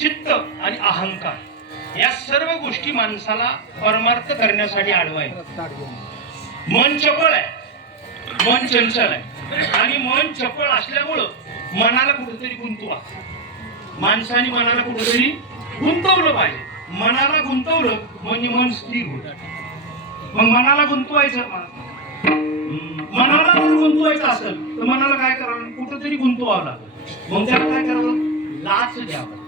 चित्त आणि अहंकार या सर्व गोष्टी माणसाला परमार्थ करण्यासाठी आडवाय मन चपळ आहे. मन चंचल आहे. आणि मन चपळ असल्यामुळं मनाला कुठेतरी गुंतवा. माणसाने मनाला कुठेतरी गुंतवलं पाहिजे. मनाला गुंतवलं म्हणजे मन स्थिर होत मग मनाला गुंतवायचं? मनाला जर गुंतवायचं असेल तर मनाला काय करावं? कुठेतरी गुंतवावं लागेल. मग त्याला काय करावं? लाच द्यावं.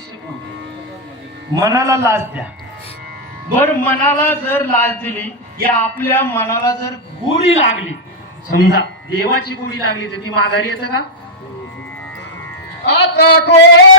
शिकू मनाला लाच द्या. बर मनाला जर लाच दिली या आपल्या मनाला जर गोडी लागली समजा देवाची गोडी लागली तर ती माघारी येतं का? आता कोण